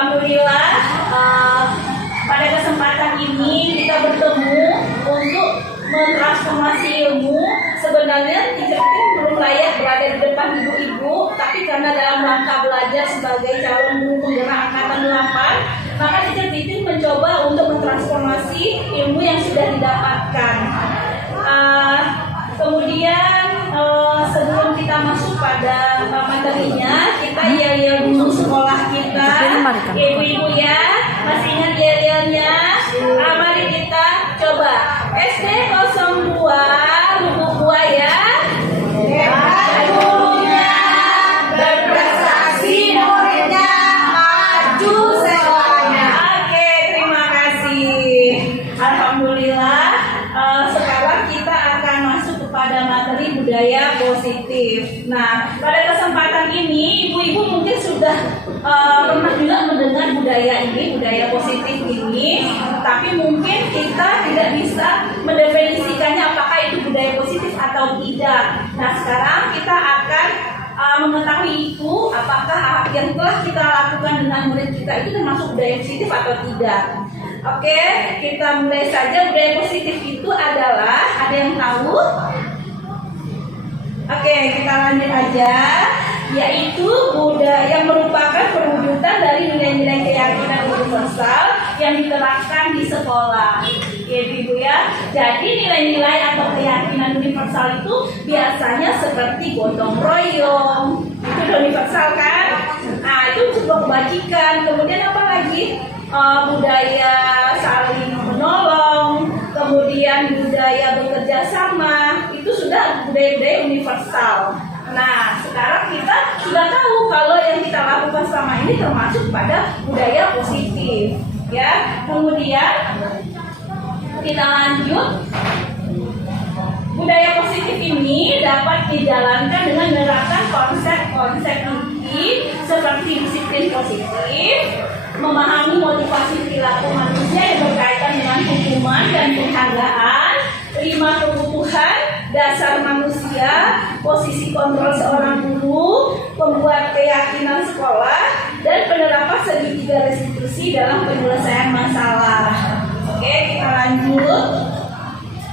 Alhamdulillah pada kesempatan ini kita bertemu untuk mentransformasi ilmu. Sebenarnya teacher Tim belum layak berada di depan ibu-ibu, tapi karena dalam rangka belajar sebagai calon guru penggerak angkatan 8, maka teacher Tim mencoba untuk mentransformasi ilmu yang sudah didapatkan. Kemudian sebelum kita masuk pada materinya, kita yel-yel dulu sekolah kita. Ibu-ibu ya, masih ingat yel-yelnya? Mari kita coba. SD 02 Lubuk Buaya. Gurunya berprestasi, muridnya maju sekolahnya. Oke, terima kasih. Alhamdulillah. Sekarang kita akan masuk kepada materi budaya positif. Nah, pada kesempatan ini ibu-ibu mungkin sudah pernah juga mendengar budaya ini, budaya positif ini, tapi mungkin kita tidak bisa mendefinisikannya apakah itu budaya positif atau tidak. Nah, sekarang kita akan mengetahui itu, apakah yang telah kita lakukan dengan murid kita itu termasuk budaya positif atau tidak. Oke, kita mulai saja. Budaya positif itu adalah, ada yang tahu? Oke, kita lanjut aja. Yaitu budaya yang merupakan perwujudan dari nilai-nilai keyakinan universal yang diterapkan di sekolah. Oke, Ibu ya. Jadi nilai-nilai atau keyakinan universal itu biasanya seperti gotong royong. Itu udah universal kan? Nah, itu sebuah kebajikan. Kemudian apa lagi? Budaya saling menolong, kemudian budaya bekerja sama, itu sudah budaya-budaya universal. Nah, sekarang kita sudah tahu kalau yang kita lakukan selama ini termasuk pada budaya positif, ya. Kemudian kita lanjut. Budaya positif ini dapat dijalankan dengan menerapkan konsep-konsep inti seperti disiplin positif, memahami motivasi perilaku manusia yang berkaitan dengan hukuman dan penghargaan, 5 kebutuhan dasar manusia, posisi kontrol seorang guru, pembuat keyakinan sekolah, dan penerapan segitiga restitusi dalam penyelesaian masalah. Oke, kita lanjut.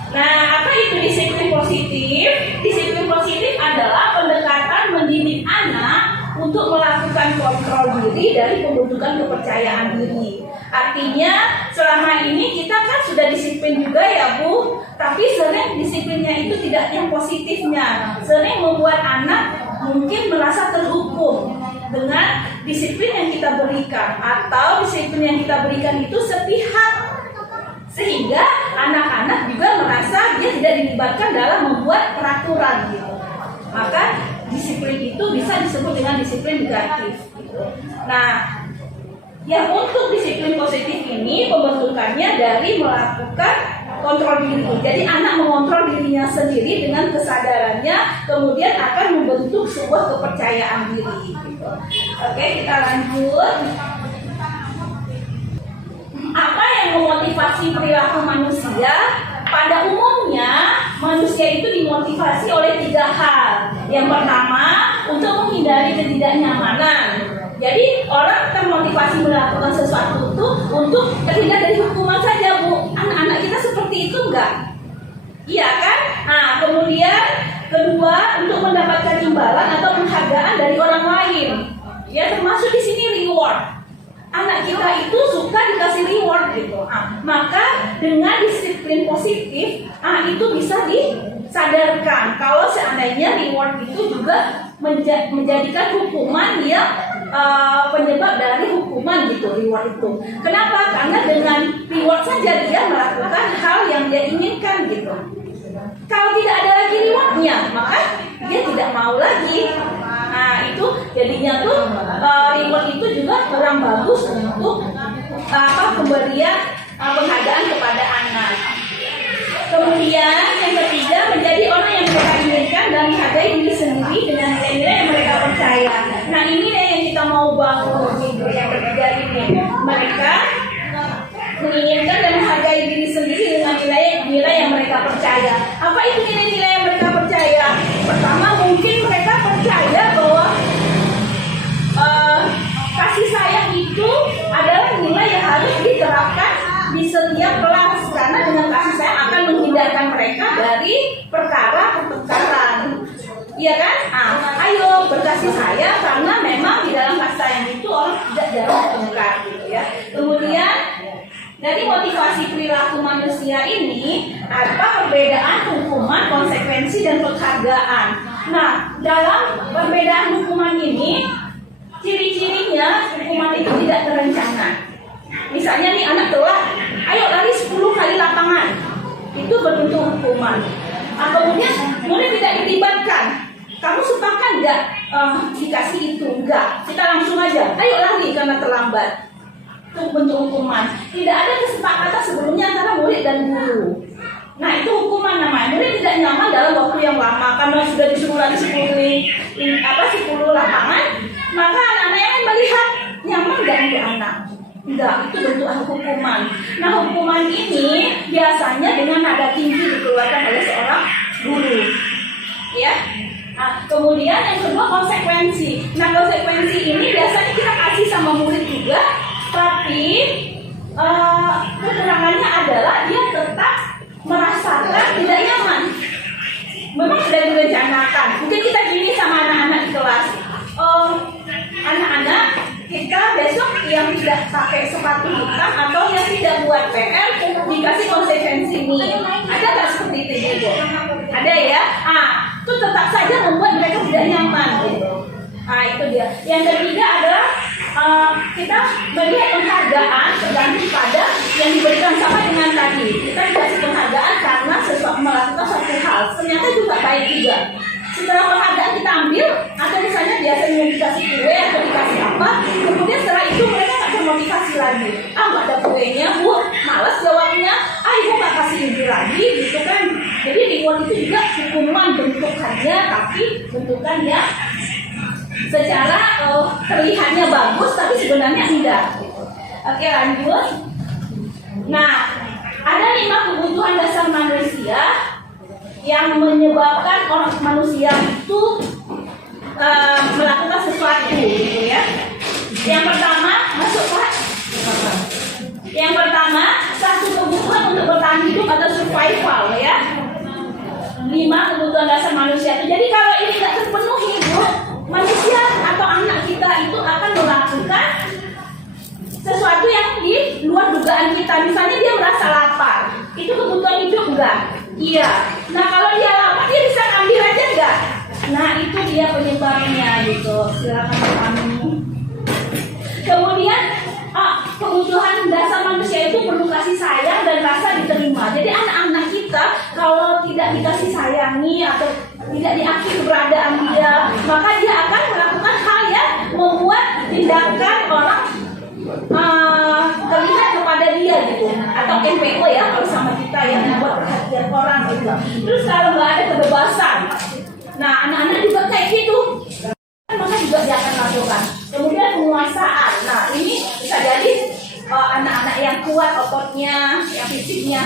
Nah, apa itu disiplin positif? Disiplin positif adalah pendekatan mendidik anak untuk melakukan kontrol diri dari pembentukan kepercayaan diri. Artinya selama ini kita kan sudah disiplin juga ya Bu, tapi sering disiplinnya itu tidak yang positifnya. Sering membuat anak mungkin merasa terhukum dengan disiplin yang kita berikan, atau disiplin yang kita berikan itu sepihak, sehingga anak-anak juga merasa dia tidak dilibatkan dalam membuat peraturan gitu. Maka disiplin itu bisa disebut dengan disiplin negatif gitu. Nah, yang untuk disiplin positif ini pembentukannya dari melakukan kontrol diri. Jadi anak mengontrol dirinya sendiri dengan kesadarannya, kemudian akan membentuk sebuah kepercayaan diri gitu. Oke, kita lanjut. Apa yang memotivasi perilaku manusia? Pada umumnya manusia itu dimotivasi oleh 3 hal. Yang pertama, untuk menghindari ketidaknyamanan. Jadi orang termotivasi melakukan sesuatu itu untuk terhindar dari hukuman saja Bu. Anak-anak kita seperti itu enggak? Iya kan? Nah, kemudian kedua, untuk mendapatkan imbalan atau penghargaan dari orang lain. Ya, termasuk di sini reward. Anak kita itu suka dikasih reward gitu. Maka dengan disiplin positif, itu bisa disadarkan kalau seandainya reward itu juga menjadikan hukuman yang penyebab dari hukuman gitu, reward itu. Kenapa? Karena dengan reward saja dia melakukan hal yang dia inginkan gitu. Kalau tidak ada lagi rewardnya, maka dia tidak mau lagi. Nah, itu jadinya tuh reward itu juga kurang bagus untuk pemberian penghargaan kepada anak. Kemudian yang ketiga, menjadi orang yang mereka inginkan dan menghargai diri sendiri dengan nilai-nilai yang mereka percaya. Nah, ini yang kita mau bangun gitu, yang ketiga ini. Mereka menginginkan dan menghargai diri sendiri dengan nilai-nilai yang mereka percaya. Apa itu nilai-nilai yang mereka percaya? Pertama, mungkin mereka percaya bahwa kasih sayang itu dari perkara pertengkaran. Iya kan? Ayo berkasih sayang karena memang di dalam kasih sayang itu orang tidak jarang bertengkar gitu ya. Kemudian dari motivasi perilaku manusia ini apa perbedaan hukuman, konsekuensi dan penghargaan. Nah, dalam perbedaan hukuman ini ciri-cirinya hukuman itu tidak terencana. Misalnya nih anak telat, ayo lari 10 kali lapangan. Itu bentuk hukuman. Kemudian murid tidak dilibatkan. Kamu sepakat nggak dikasih itu? Enggak. Kita langsung aja. Ayo lari karena terlambat. Itu bentuk hukuman. Tidak ada kesepakatan sebelumnya antara murid dan guru. Nah itu hukuman namanya. Murid tidak nyaman dalam waktu yang lama karena sudah disuruh lari 10 lapangan. Maka anak-anak yang melihat nyaman nggak untuk anak? Enggak, itu bentuk hukuman. Nah hukuman ini biasanya dengan nada tinggi dikeluarkan oleh seorang guru. Ya. Nah, kemudian yang kedua konsekuensi. Nah konsekuensi ini biasanya kita kasih sama murid juga, tapi kekurangannya adalah dia tetap merasakan tidak nyaman. Memang sudah direncanakan. Mungkin kita gini sama anak-anak di kelas. Anak-anak kita besok yang tidak pakai sepatu hitam atau yang tidak buat PR dikasih konsekuensi ini. Ada nggak seperti itu juga? Ada ya? Itu tetap saja membuat mereka tidak nyaman gitu. Itu dia. Yang ketiga adalah kita melihat penghargaan tergantung pada yang diberikan sama dengan tadi. Kita dikasih penghargaan karena sesuatu melakukan suatu hal. Ternyata juga baik juga. Setelah penghargaan kita ambil, atau misalnya biasanya dikasih kue atau dikasih apa, kemudian setelah itu mereka nggak termotivasi lagi. Nggak ada kuenya, bu, malas jawabnya. Ibu nggak kasih ini lagi, gitu kan? Jadi reward itu juga hukuman bentukannya, tapi bentukannya secara terlihatnya bagus, tapi sebenarnya tidak. Oke, lanjut. Nah, ada 5 kebutuhan dasar manusia yang menyebabkan orang manusia itu melakukan sesuatu, gitu ya. Yang pertama, masuk Pak. Yang pertama, satu kebutuhan untuk bertahan hidup atau survival ya. 5 kebutuhan dasar manusia itu. Jadi kalau ini tidak terpenuhi, Bu, manusia atau anak kita itu akan melakukan sesuatu yang di luar dugaan kita. Misalnya dia merasa lapar, itu kebutuhan hidup enggak? Iya. Nah kalau dia lapar dia bisa ngambil aja enggak? Nah itu dia penyebabnya gitu. Silakan kami. Kemudian kebutuhan dasar manusia itu perlu kasih sayang dan rasa diterima. Jadi anak-anak kita kalau tidak dikasih sayangi atau tidak diakui keberadaan dia, maka dia akan melakukan hal yang membuat tindakan orang terlihat kepada dia gitu, atau NPO ya kalau sama kita yang membuat perhatian orang gitu. Terus kalau nggak ada kebebasan, nah anak-anak juga kayak gitu, maka juga dia akan lakukan. Kemudian penguasaan, nah ini bisa jadi anak-anak yang kuat ototnya, yang fisiknya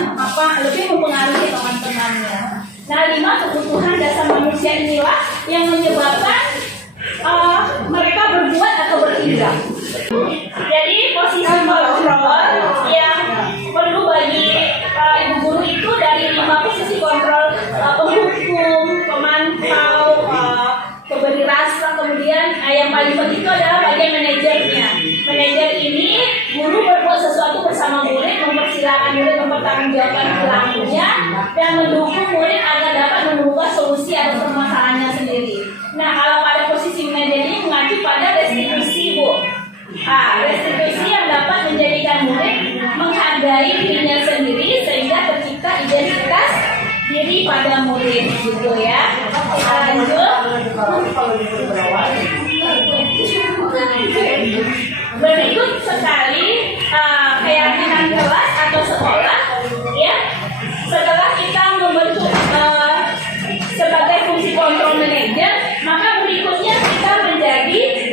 lebih mempengaruhi teman-temannya. Nah 5 kebutuhan dasar manusia inilah yang menyebabkan mereka berbuat atau bertindak. Jadi posisi kontrol yang perlu bagi ibu guru itu dari 5 posisi kontrol: penghukum, pemantau, pemberi rasa, kemudian yang paling penting itu adalah bagian manajernya. Manajer ini guru berbuat sesuatu bersama murid, mempersilahkan murid mempertanggungjawabkan perilakunya dan mendukung murid agar dapat menemukan solusi atas permasalahannya sendiri. Nah kalau pada posisi manajer ini mengacu pada restitusi, Bu. Restitusi yang dapat menjadikan murid menghargai dirinya sendiri sehingga tercipta identitas diri pada murid gitu ya. Lanjut. Berikut sekali keyakinan kelas atau sekolah ya. Setelah kita membentuk sebagai fungsi kontrol manajer, maka berikutnya kita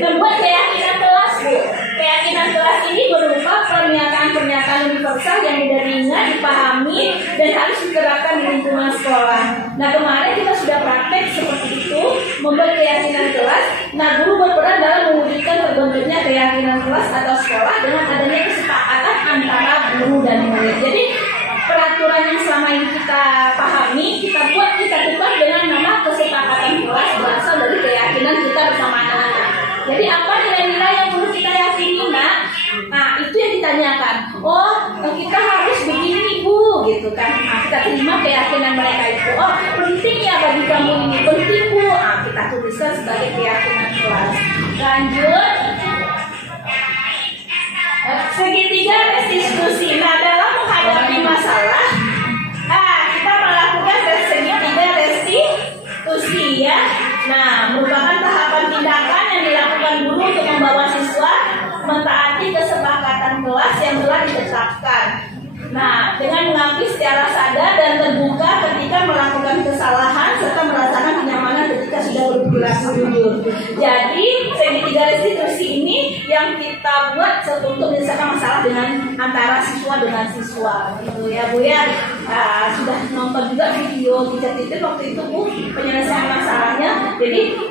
membuat keyakinan kelas, Bu. Keyakinan kelas ini berupa pernyataan-pernyataan universal yang mudah diingat, dipahami, dan harus diterapkan di lingkungan sekolah. Nah kemarin kita sudah praktek seperti itu, membuat keyakinan kelas. Nah guru berperan dalam mewujudkan terbentuknya keyakinan kelas atau sekolah dengan adanya kesepakatan antara guru dan murid. Jadi peraturan yang selama ini kita pahami, kita tukar dengan nama kesepakatan kelas berasal dari keyakinan kita bersama anak-anak. Jadi apa nilai-nilai yang perlu kita yakini, nak? Nah, itu yang ditanyakan. Oh, kita harus begini, Bu, gitu kan. Nah, kita terima keyakinan mereka itu. Oh, penting ya bagi kamu ini, penting, Bu. Nah, kita tuliskan sebagai keyakinan kelas. Lanjut. Segitiga restitusi. Nah, dalam menghadapi masalah, kita melakukan segitiga restitusi ya. Nah, merupakan tahapan tindakan yang dilakukan guru untuk membawa siswa mentaati kesepakatan kelas yang telah ditetapkan. Nah, dengan mengakui secara sadar dan terbuka ketika melakukan kesalahan serta merasakan kenyamanan ketika sudah berperilaku jujur. Jadi, segitiga restitusi ini yang kita buat untuk menyelesaikan masalah dengan antara siswa dengan siswa, gitu ya, Bu ya. Sudah nonton juga video Teacher waktu itu, Bu, penyelesaian masalahnya. Jadi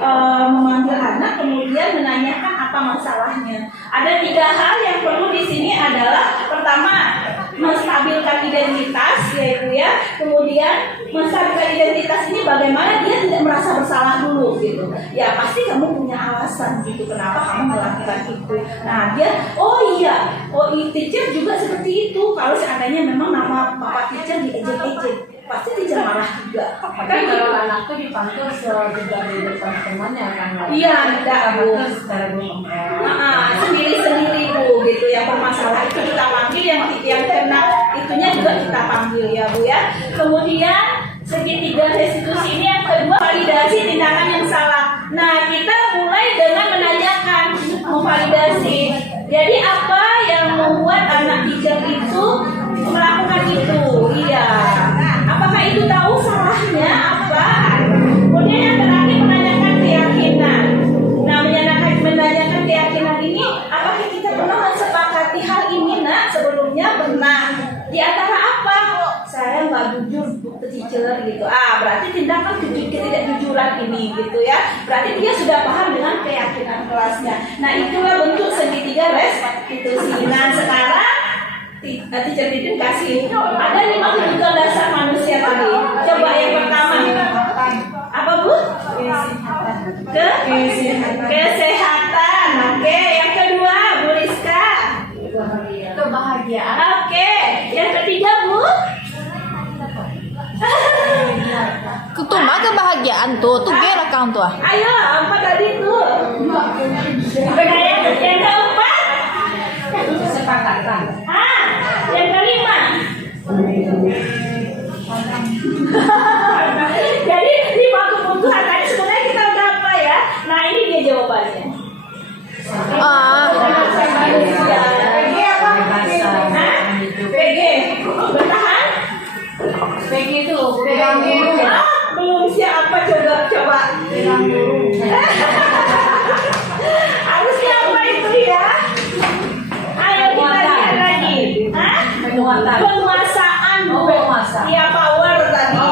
memanggil anak kemudian menanyakan apa masalahnya. Ada 3 hal yang perlu di sini adalah pertama, menstabilkan identitas ya Ibu ya. Kemudian menstabilkan identitas ini bagaimana dia tidak merasa bersalah dulu gitu. Ya pasti kamu punya alasan gitu kenapa kamu melakukan itu. Nah dia teacher juga seperti itu. Kalau seandainya memang nama Bapak teacher diejek-ejek, pasti teacher marah juga. Tapi kalau anakku dipanggil juga di depan temannya kan? Iya, enggak Bu. Sendiri-sendiri Bu gitu ya, permasalahan itu kita panggil, yang kena itunya juga kita panggil ya Bu ya. Kemudian segitiga restitusi ini yang kedua, validasi tindakan yang salah. Nah kita mulai dengan menanyakan, memvalidasi. Jadi apa yang membuat anak teacher itu melakukan itu? Iya. Apakah itu tahu salahnya apa? Kemudian yang terakhir menanyakan keyakinan. Nah, menanyakan keyakinan ini, apakah kita pernah mensepakati hal ini, nak? Sebelumnya pernah. Di antara apa? Saya nggak jujur, Bu teacher gitu. Berarti tindakan ketidakjujuran ini gitu ya. Berarti dia sudah paham dengan keyakinan kelasnya. Nah, itulah bentuk segitiga restitusi. Nah, sekarang teacher Titin kasih ada 5 kebutuhan dasar manusia tadi. Coba yang pertama apa Bu? Kesehatan. Oke. Yang kedua Bu Rizka, kebahagiaan. Oke. Yang ketiga Bu, Ketuma kebahagiaan tuh gerak kamu tuh. ayo apa tadi tuh? Yang keempat, Kesepakatan. yang kelima. Jadi 5 kebutuhan tadi sebenarnya kita udah apa ya? Nah ini dia jawabannya. PG apa? PG bertahan. PG itu pegang dulu. Belum siapa coba. Harusnya apa itu ya? Ayo kita lihat lagi. Penguasaan. Penguasaan Bu. Penguasaan. Ya power tadi